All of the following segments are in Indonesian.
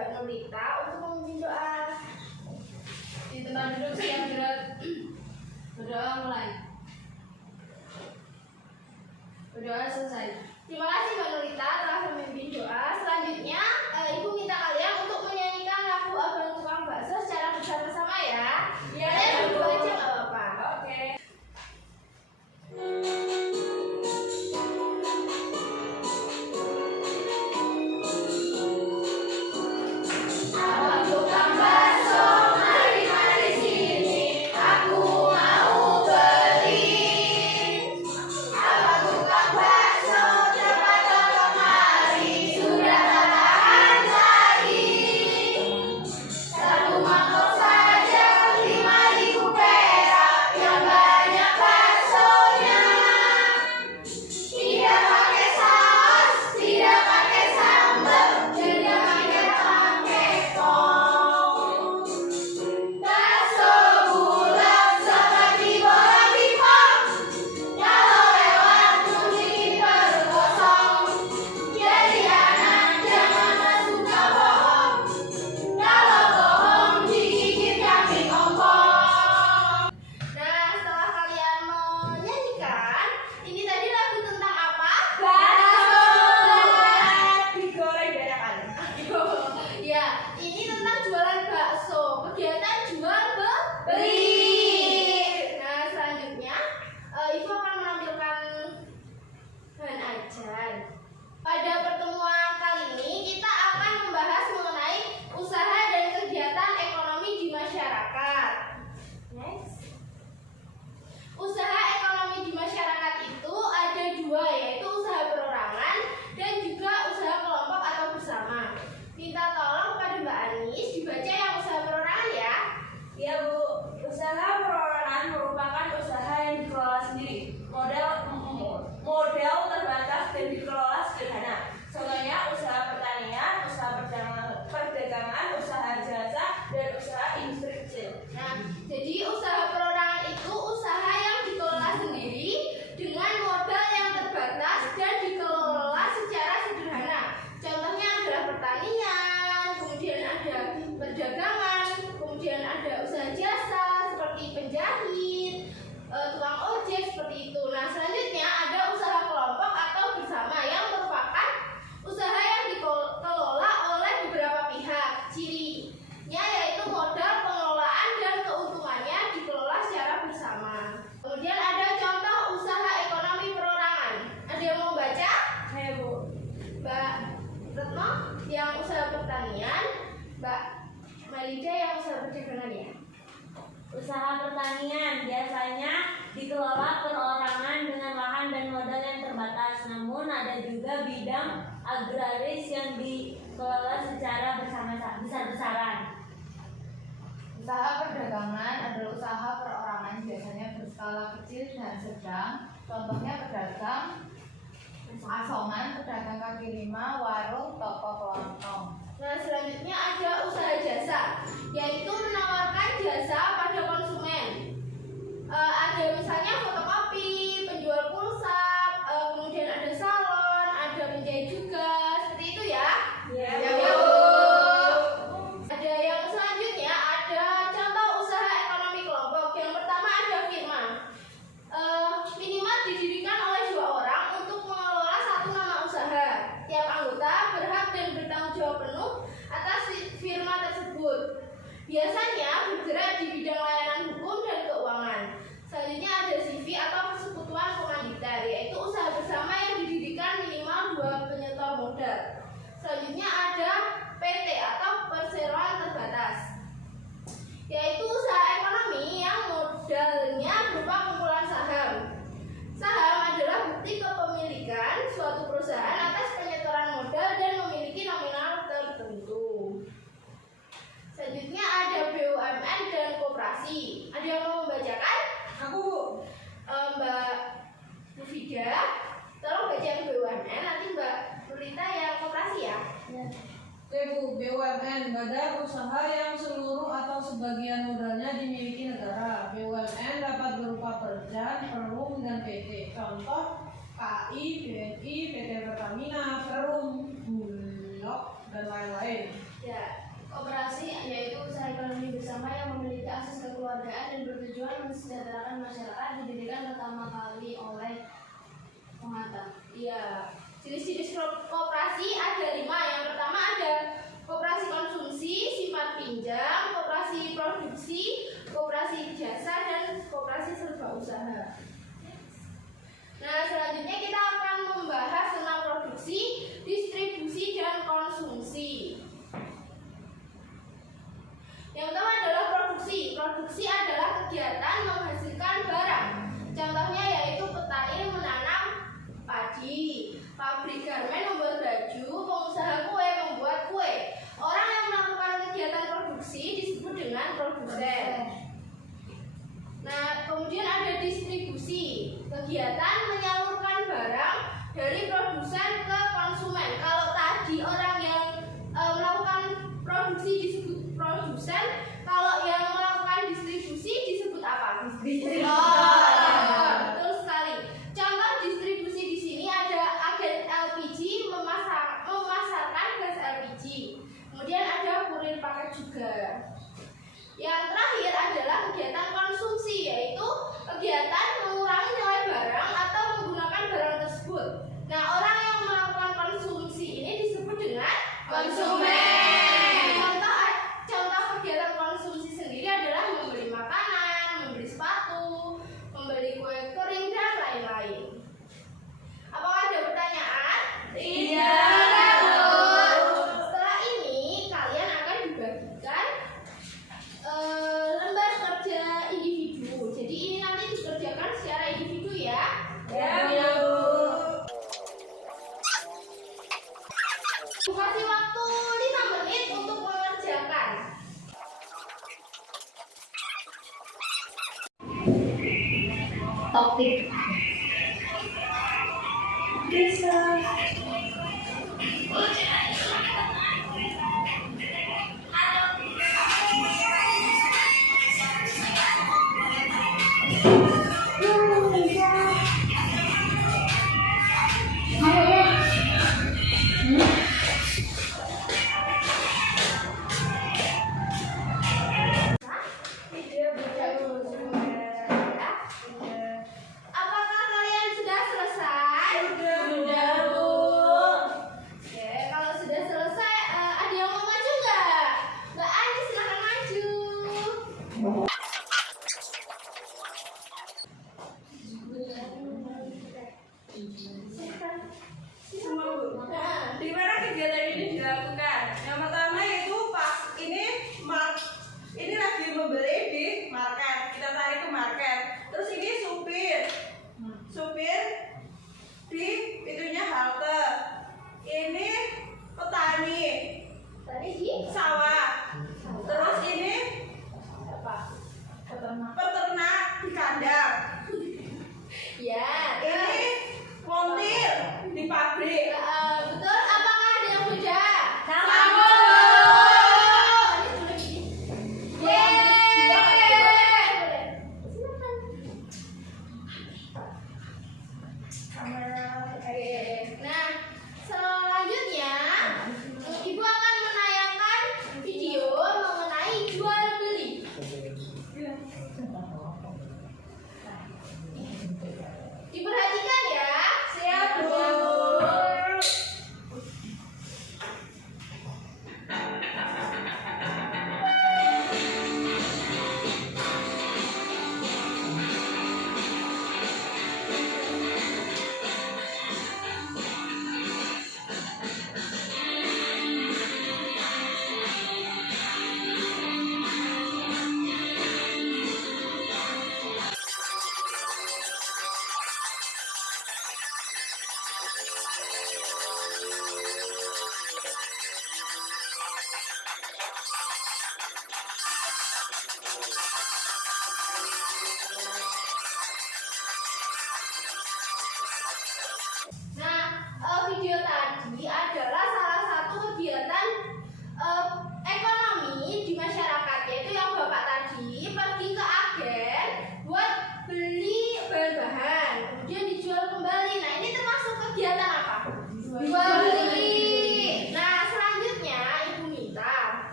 Mbak Nurita untuk memimpin doa. Di tempat duduk siap gerak. Berdoa mulai. Berdoa selesai. Terima kasih Mbak Nurita telah memimpin doa. Selanjutnya, Ibu minta kalian untuk menyanyikan lagu Abang Tukang Bakso secara bersama-sama ya. Kalian berdua aja nggak apa-apa. Oke. Abang tukang bakso, mari mari sini, aku mau beli. Abang tukang bakso, cepat datang mari, sudah tak tahan lagi. Satu mangkok saja 5.000 perak, yang banyak baksonya. Tidak pakai saus, tidak pakai sambal, tidak pakai kol. Bakso bulat seperti bola pingpong, kalau lewat bikin perut kosong. Jadi anak jangan suka bohong, kalau bohong digigit kambing ompong. Nah, setelah kalian menyanyikan, ini tadi lagu tentang apa? Bakso. Digoreng dadakan. Ya, ini tentang jualan bakso, kegiatan jual beli. Nah, selanjutnya Ibu akan menampilkan bahan ajar. Pada pertemuan kali ini kita akan membahas mengenai usaha dan kegiatan ekonomi di masyarakat. Next. Usaha ekonomi di masyarakat itu ada dua, yaitu usaha perorangan dan juga usaha kelompok atau bersama. Minta tolong kepada Mbak Anis dibaca yang usaha perorangan ya. Ya Bu, usaha perorangan merupakan usaha yang dikelola sendiri. Model terbatas dan dikelola sederhana. Contohnya usaha pertanian, usaha perdagangan, usaha jasa, dan usaha industri kecil. Nah, jadi usaha perorangan itu usaha yang dikelola sendiri dengan modal yang terbatas dan dikelola secara sederhana. Contohnya adalah pertanian, kemudian ada perdagangan, kemudian ada usaha jasa seperti penjahit, tukang ojek seperti itu. Nah, selanjutnya ada usaha kelompok atau bersama yang merupakan usaha yang dikelola oleh beberapa pihak. Cirinya yaitu modal, pengelolaan, dan keuntungannya dikelola secara bersama. Kemudian ada contoh usaha ekonomi perorangan. Ada yang mau baca? Ayo Bu. Mbak Retno yang usaha pertanian, Mbak Malida yang usaha perdagangan ya. Usaha pertanian biasanya dikelola perorangan dengan lahan dan modal yang terbatas. Namun ada juga bidang agraris yang dikelola secara besar-besaran. Usaha perdagangan adalah usaha perorangan biasanya berskala kecil dan sedang. Contohnya pedagang asongan, pedagang kaki lima, warung, toko kelontong. Nah, selanjutnya ada usaha jasa, yaitu menawarkan jasa pada konsumen. Ada misalnya fotokopi, penjual pulsa, kemudian ada salon, ada penjahit juga, seperti itu ya. Ya, Ya, Bu. Bu. Ada yang selanjutnya, ada contoh usaha ekonomi kelompok. Yang pertama ada firma. Minimal didirikan oleh 2 orang untuk mengelola satu nama usaha. Tiap anggota berhak dan bertanggung jawab penuh atas firma tersebut. Biasanya bergerak di bidang layanan hukum dan keuangan. Selanjutnya ada CV atau persekutuan komanditer, yaitu usaha bersama yang didirikan minimal 2 penyetor modal. Selanjutnya ada PT atau perseroan terbatas, yaitu usaha ekonomi yang modalnya berupa kumpulan saham. Saham adalah bukti kepemilikan suatu perusahaan atas penyetoran modal dan memiliki nominal tertentu. Selanjutnya ada BUMN dan koperasi. Ada yang mau membacakan? Aku Bu. Mbak Mufida, tolong baca yang BUMN, nanti Mbak Nurita yang koperasi ya. Bu, BUMN, badan usaha yang seluruh atau sebagian modalnya dimiliki negara. BUMN dapat berupa Perjan, Perum, dan PT. Contoh KAI, BNI, PT Pertamina, Perum, Bulog, dan lain-lain. Ya, koperasi yaitu usaha ekonomi bersama yang memiliki asas kekeluargaan dan bertujuan mensejahterakan masyarakat, didirikan pertama kali oleh Muhammad. Iya. Jenis-jenis koperasi ada 5. Yang pertama ada koperasi konsumsi, simpan pinjam, koperasi produksi, koperasi jasa, dan koperasi serba usaha. Nah, selanjutnya kita akan membahas tentang produksi, distribusi, dan konsumsi. Yang pertama adalah produksi. Produksi adalah kegiatan menghasilkan barang. Contohnya yaitu petani menanam padi, pabrik garmen membuat baju, pengusaha kue membuat kue. Orang yang melakukan kegiatan produksi disebut dengan produsen. Nah, kemudian ada distribusi. Kegiatan menyalurkan barang dari produsen ke konsumen. Kalau tadi orang yang melakukan produksi disebut produsen, kalau yang melakukan distribusi disebut apa? Distributor. Betul sekali. Contoh distribusi di sini ada agen LPG memasarkan gas LPG. Kemudian ada kurir paket juga. Yang terakhir adalah kegiatan konsumsi, yaitu kegiatan mengurangi nilai barang atau menggunakan barang tersebut. Nah, orang yang melakukan konsumsi ini disebut dengan konsumen. Contoh kegiatan konsumsi sendiri adalah membeli makanan, membeli sepatu, membeli kue kering, dan lain-lain. Apakah ada pertanyaan? Tidak. Setelah ini kalian akan dibagikan lembar kerja individu. Jadi ini nanti dikerjakan secara individu ya. Ya, Bu. Kasih waktu 5 menit untuk mengerjakan. Topik. Apakah kalian sudah selesai? Sudah, Bu. Oke, kalau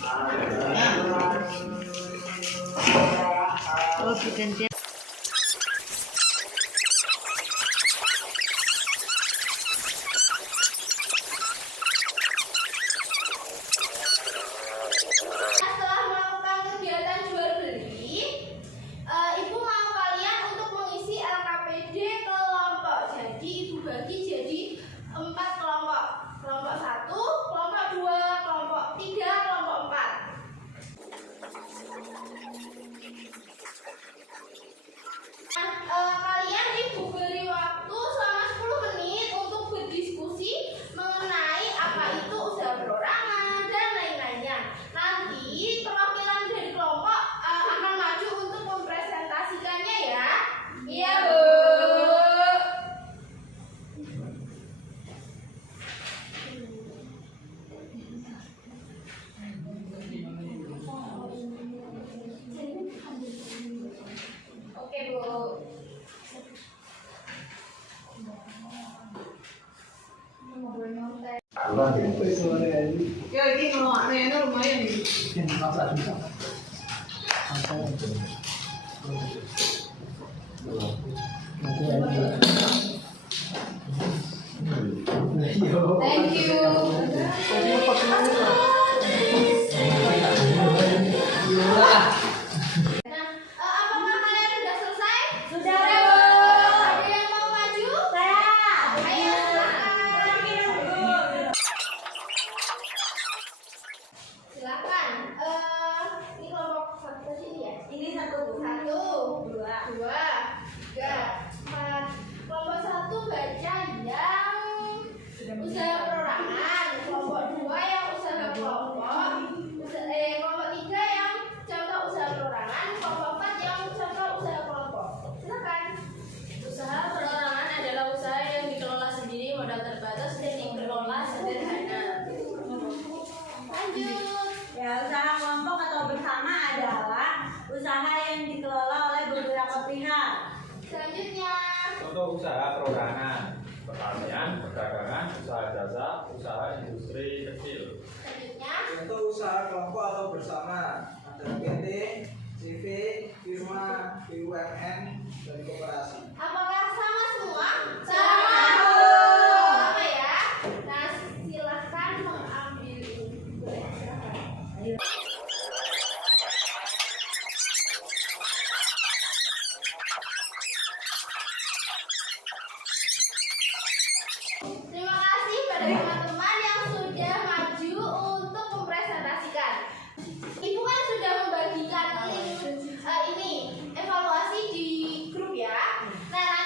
Oh, bergantian. Setelah melakukan kegiatan jual beli, ibu mau kalian untuk mengisi LKPD kelompok. Jadi ibu bagi jadi 4 kelompok. Kelompok 1, kelompok 2, kelompok 3, kelompok 4. Kalian ibu beri waktu selama 10 menit untuk berdiskusi mengenai apa itu usaha perorangan dan lain-lainnya. Nanti perwakilan dari kelompok akan maju untuk mempresentasikannya ya. Iya, Bu. Oke, Bu. Ya ini kalau aneh lumayan nih. Thank you. Nah, apakah kalian sudah selesai? Sudah, Bu. Bu. Ada yang mau maju? Saya. Ayo, silakan. Ini kelompok satu tadi ya? Ini satu, Bu. 1, 2, 3, 4. Kelompok 1 baca yang usaha perorangan. Kelompok 2 yang usaha kelompok. Kelompok 3 yang contoh usaha perorangan. Kelompok 4 yang contoh usaha kelompok. Silakan. Usaha perorangan adalah usaha yang dikelola sendiri, modal terbatas, dan dikelola sederhana. Lanjut. Ya, usaha kelompok atau bersama adalah usaha yang dikelola oleh beberapa pihak. Selanjutnya. Contoh usaha perorangan, pertanian, perdagangan, usaha jasa, usaha industri kecil. Selanjutnya. Contoh usaha kelompok atau bersama ada PT, CV, firma, BUMN, dan koperasi. Apakah sama semua? Sama. Sama ya. Nah, silahkan mengambil boleh silahkan. Terima kasih pada teman-teman yang sudah maju untuk mempresentasikan. Ibu kan sudah membagikan link ini evaluasi di grup ya. Nah,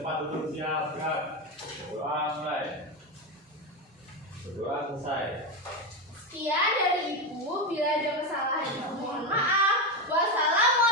cepat duduk, siap, gerak. Berdoa mulai. Berdoa selesai. Sekian dari Ibu. Bila ada kesalahan, Ibu mohon maaf. Wassalamualaikum.